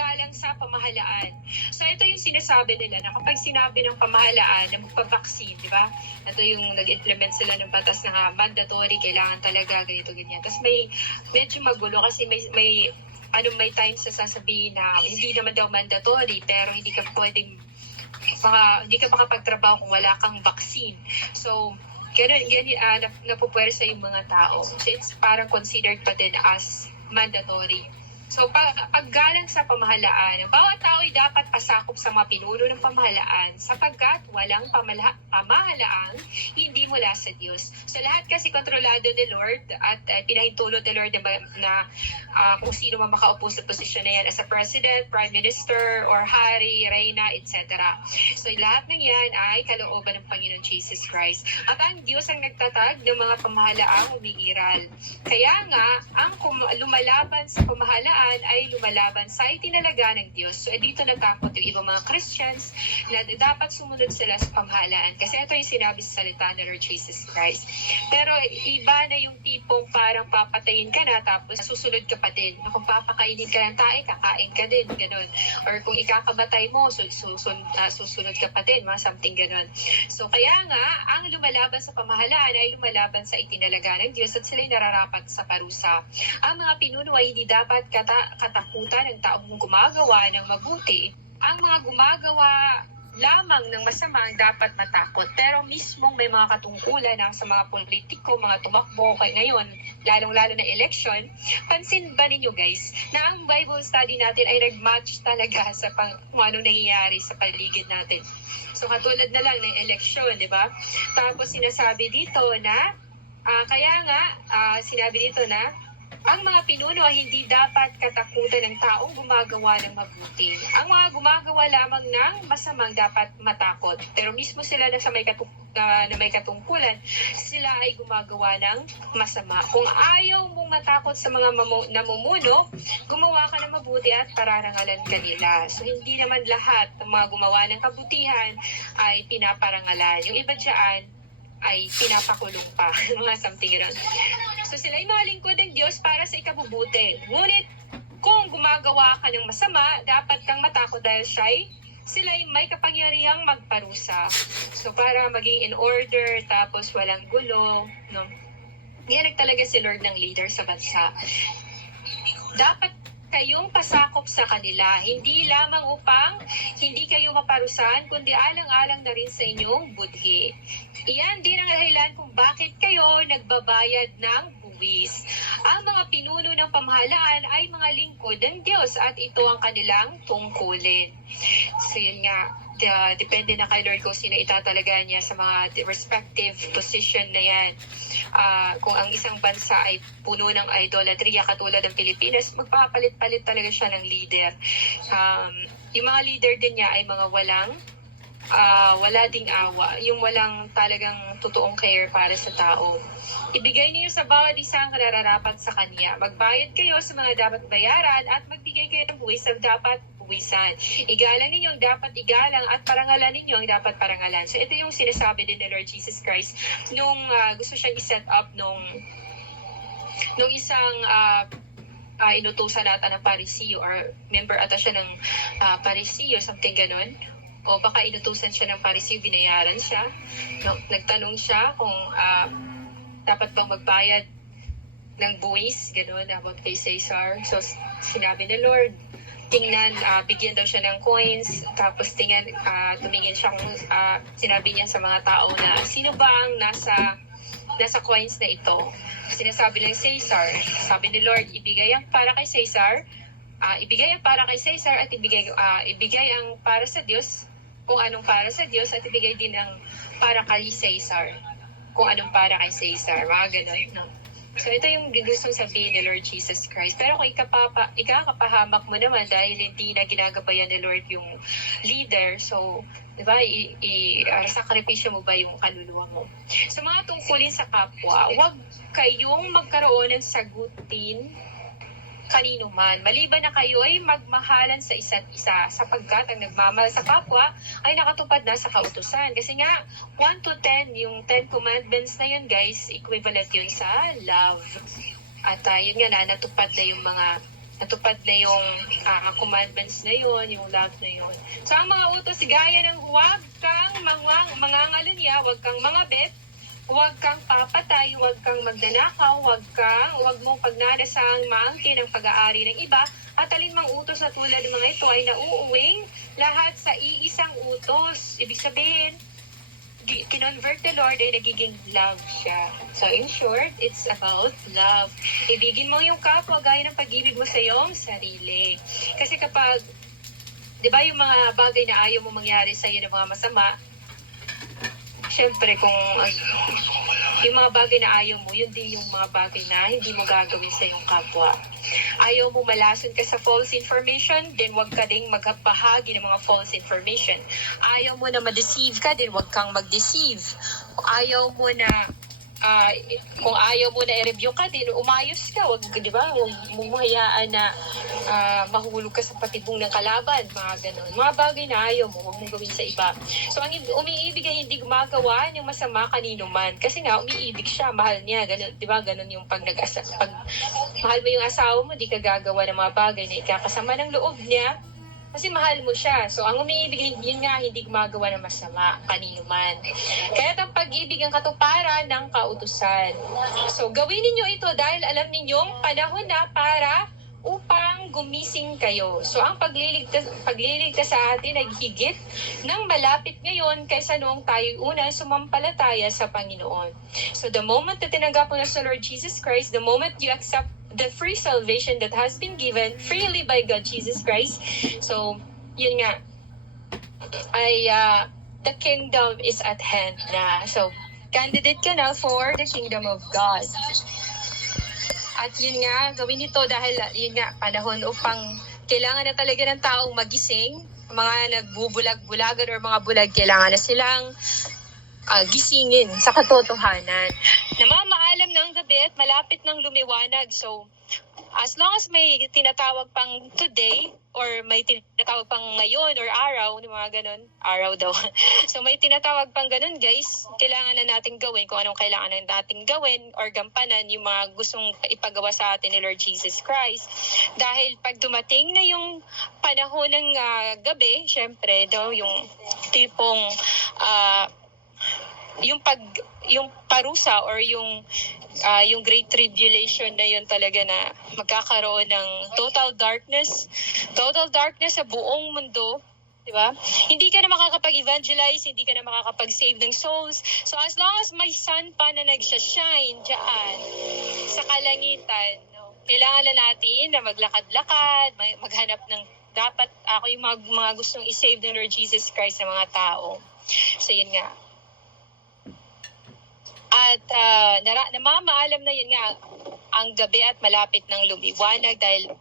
paggalang sa pamahalaan. So ito yung sinasabi nila na kapag sinabi ng pamahalaan na magpabaksin, di ba? Ito yung nag-implement sila ng batas na mandatory, kailangan talaga ganito ganyan. Tapos medyo magulo kasi may times na sasabihin na hindi naman daw mandatory pero hindi ka makapagtrabaho kung wala kang vaccine. So napupwersa yung mga tao. So it's parang considered pa din as mandatory. So paggalang sa pamahalaan, ang bawat tao ay dapat pasakop sa mga pinuno ng pamahalaan sapagkat walang pamahalaang hindi mula sa Diyos. So lahat kasi kontrolado ni Lord at pinahintulot ni Lord na kung sino man makaupo sa posisyon na yan as a president, prime minister, or hari, reyna, etc. So lahat ng yan ay kalooban ng Panginoon Jesus Christ. At ang Diyos ang nagtatag ng mga pamahalaang umiiral. Kaya nga, ang lumalaban sa pamahalaan ay lumalaban sa itinalaga ng Diyos. So, dito natakot yung ibang mga Christians na dapat sumunod sila sa pamahalaan. Kasi ito yung sinabi sa salita ng Lord Jesus Christ. Pero iba na yung tipong parang papatayin ka na tapos susunod ka pa din. Kung papakainin ka ng tae, kakain ka din. Ganun. Or kung ikakamatay mo, susunod ka pa din. Mga something ganun. So, kaya nga, ang lumalaban sa pamahalaan ay lumalaban sa itinalaga ng Diyos at sila'y nararapat sa parusa. Ang mga pinuno ay hindi dapat katakutan ng taong gumagawa ng mabuti. Ang mga gumagawa lamang ng masama ang dapat matakot. Pero mismong may mga katungkulan sa mga politiko, mga tumakbo ngayon, lalong-lalo na election, pansin ba ninyo guys, na ang Bible study natin ay nag-match talaga sa kung anong nangyayari sa paligid natin. So katulad na lang ng election, di ba? Tapos sinasabi dito na, sinabi dito na, ang mga pinuno ay hindi dapat katakutan ng taong gumagawa ng mabuti. Ang mga gumagawa lamang ng masamang dapat matakot. Pero mismo sila na may katungkulan, sila ay gumagawa ng masama. Kung ayaw mong matakot sa mga namumuno, gumawa ka ng mabuti at pararangalan ka nila. So hindi naman lahat ng mga gumawa ng kabutihan ay pinaparangalan. Yung iba dyan ay pinapakulong pa. Mga something gano'n. So sila ay mga lingkod ng Diyos para sa ikabubuti. Ngunit kung gumagawa ka ng masama, dapat kang matakot dahil sila ay may kapangyarihang magparusa. So para maging in order, tapos walang gulo. No? Yan talaga si Lord ng leader sa bansa. Dapat kayong pasakop sa kanila, hindi lamang upang hindi kayo maparusahan, kundi alang-alang na rin sa inyong budhi. Iyan din ang dahilan kung bakit kayo nagbabayad ng buwis. Ang mga pinuno ng pamahalaan ay mga lingkod ng Diyos at ito ang kanilang tungkulin. So yun nga, depende na kay Lord kung sino itatalaga niya sa mga respective position na yan. Kung ang isang bansa ay puno ng idolatria katulad ng Pilipinas, magpapalit-palit talaga siya ng leader. Yung mga leader din niya ay mga wala ding awa, yung walang talagang totoong care para sa tao. Ibigay niyo sa bawat isa ang nararapat sa kanya. Magbayad kayo sa mga dapat bayaran at magbigay kayo ng buwis sa dapat buwisan. Igalang ninyo ang dapat igalang at parangalan ninyo ang dapat parangalan. So ito yung sinasabi din ni Lord Jesus Christ nung gusto siyang i-set up nung isang inutusan ata ng Pariseo or member ata siya ng Pariseo, something ganun. O baka inutusan siya ng Pariseo, binayaran siya. Nagtanong siya kung dapat bang magbayad ng buwis, gano'n, about kay Caesar. So, sinabi ni Lord, tingnan, bigyan daw siya ng coins, tapos tumingin siya kung sinabi niya sa mga tao na sino ba ang nasa coins na ito. Sinasabi ng Caesar, sabi ni Lord, ibigay ang para kay Caesar, at ibigay ang para sa Diyos, kung anong para sa Diyos, at ibigay din ang para kay Caesar, kung anong para kay Caesar, mga ganun, no? So ito yung gustong sabihin ni Lord Jesus Christ. Pero kung ikakapahamak mo naman dahil hindi na ginagabayan ni Lord yung leader, so, di ba, sakripisyo mo ba yung kaluluwa mo? So mga tungkulin sa kapwa, huwag kayong magkaroon ng sagutin kanino man. Maliban na kayo ay magmahalan sa isa't isa sapagkat ang nagmamahal sa kapwa ay nakatupad na sa kautusan. Kasi nga, 1 to 10, yung 10 commandments na yun guys, equivalent yun sa love. At yun nga na, natupad na yung mga natupad na yung commandments na yun, yung love na yun. So, ang mga utos, gaya ng huwag kang mangangalunya, huwag kang mangabit, huwag kang papatay, huwag kang magnanakaw, huwag mong pagnanasang maangkin ang pag-aari ng iba, at alinmang utos na tulad ng mga ito ay nauuwing lahat sa iisang utos. Ibig sabihin, kinonvert the Lord ay nagiging love siya. So in short, it's about love. Ibigin mo yung kapwa gaya ng pag-ibig mo sa iyong sarili. Kasi kapag, di ba yung mga bagay na ayaw mo mangyari sa iyo ng mga masama, syempre kung yung mga bagay na ayaw mo, yun din yung mga bagay na hindi mo gagawin sa iyong kapwa. Ayaw mo malason ka sa false information, then wag ka ding magbahagi ng mga false information. Ayaw mo na ma-deceive ka, then wag kang mag-deceive. Ayaw mo na, kung ayaw mo na i-review ka, din umayos ka. Wag, di ba? Huwag mong mahayaan na mahulog ka sa patibong ng kalaban. Mga ganun. Mga bagay na ayaw mo, huwag mong gawin sa iba. So, ang umiibig ay hindi gumagawa ng masama kanino man. Kasi nga, umiibig siya, mahal niya. Ganun, di ba? Ganun yung pag mahal mo yung asawa mo, di ka gagawa ng mga bagay na ikakasama ng loob niya. Kasi mahal mo siya. So, ang umiibig, yun nga, hindi gumagawa ng masama kanino man. Kaya ang pag-ibig ang katuparan ng kautusan. So, gawin ninyo ito dahil alam ninyong panahon na para upang gumising kayo. So, ang pagliligtas sa atin ay higit ng malapit ngayon kaysa noong tayo unang sumampalataya sa Panginoon. So, the moment na tinanggap mo na sa Lord Jesus Christ, the moment you accept the free salvation that has been given freely by God Jesus Christ. So, yun nga, the kingdom is at hand na. So, candidate ka na for the kingdom of God. At yun nga, gawin ito dahil yun nga, panahon upang kailangan na talaga ng taong magising. Mga nagbubulag-bulagan or mga bulag, kailangan na silang gisingin sa katotohanan. Namamaalam na ang gabi at malapit ng lumiwanag. So, as long as may tinatawag pang today or may tinatawag pang ngayon or araw, mga ganun, araw daw. So, may tinatawag pang ganun, guys. Kailangan na natin gawin kung anong kailangan na natin gawin or gampanan yung mga gustong ipagawa sa atin ni Lord Jesus Christ. Dahil pag dumating na yung panahon ng gabi, syempre daw yung tipong yung parusa or yung great tribulation na yun talaga na magkakaroon ng total darkness sa buong mundo, di ba? Hindi ka na makakapag-evangelize, hindi ka na makakapag-save ng souls. So as long as may sun pa na nagsha-shine dyan sa kalangitan, no, kailangan na natin na maglakad-lakad, maghanap ng dapat ako yung mga gustong i-save ng Lord Jesus Christ ng mga tao. So yun nga. At namamaalam na yun nga ang gabi at malapit ng lumiwanag dahil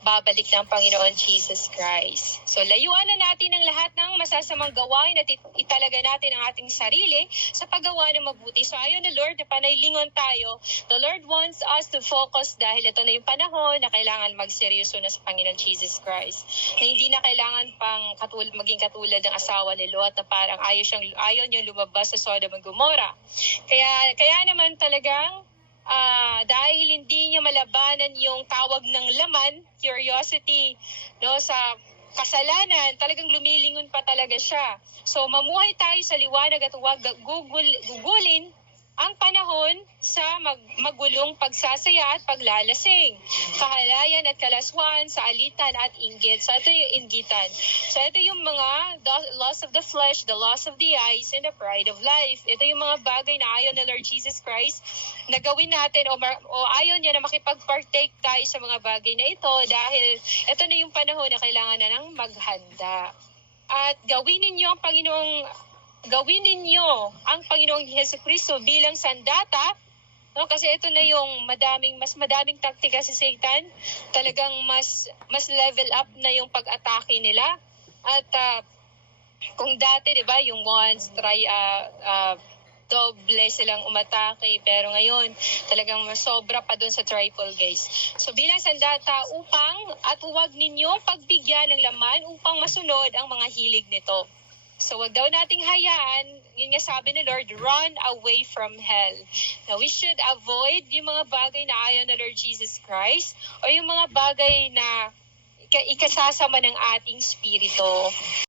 babalik ng Panginoon Jesus Christ. So layuan na natin ang lahat ng masasamang gawain at italaga natin ang ating sarili sa paggawa ng mabuti. So ayon na Lord, na panaylingon tayo. The Lord wants us to focus dahil ito na yung panahon na kailangan magseryoso na sa Panginoon Jesus Christ. Na hindi na kailangan pang maging katulad ng asawa ni Lot na parang ayaw niyang lumabas sa Sodom and Gomorrah. Kaya naman talagang dahil hindi niya malabanan yung tawag ng laman, curiosity, no, sa kasalanan, talagang lumilingon pa talaga siya. So mamuhay tayo sa liwanag at huwag gugulin ang panahon sa magulong pagsasaya at paglalasing, kahalayan at kalaswan, sa alitan at inggit. So ito yung inggitan. So ito yung mga loss of the flesh, the loss of the eyes, and the pride of life. Ito yung mga bagay na ayaw na Lord Jesus Christ na gawin natin o ayaw niya na makipag-partake tayo sa mga bagay na ito dahil ito na yung panahon na kailangan na nang maghanda. At gawin ninyo ang Panginoong Jesucristo bilang sandata, no? Kasi ito na yung mas madaming taktika si Satan. Talagang mas level up na yung pag-atake nila. At kung dati, 'di ba, yung once doble silang umatake, pero ngayon talagang sobra pa doon sa triple, guys. So bilang sandata huwag ninyo pagbigyan ng laman upang masunod ang mga hilig nito. So wag daw nating hayaan, yun nga sabi ni Lord, run away from hell. Now we should avoid yung mga bagay na ayaw na Lord Jesus Christ o yung mga bagay na ikasasama ng ating spirito.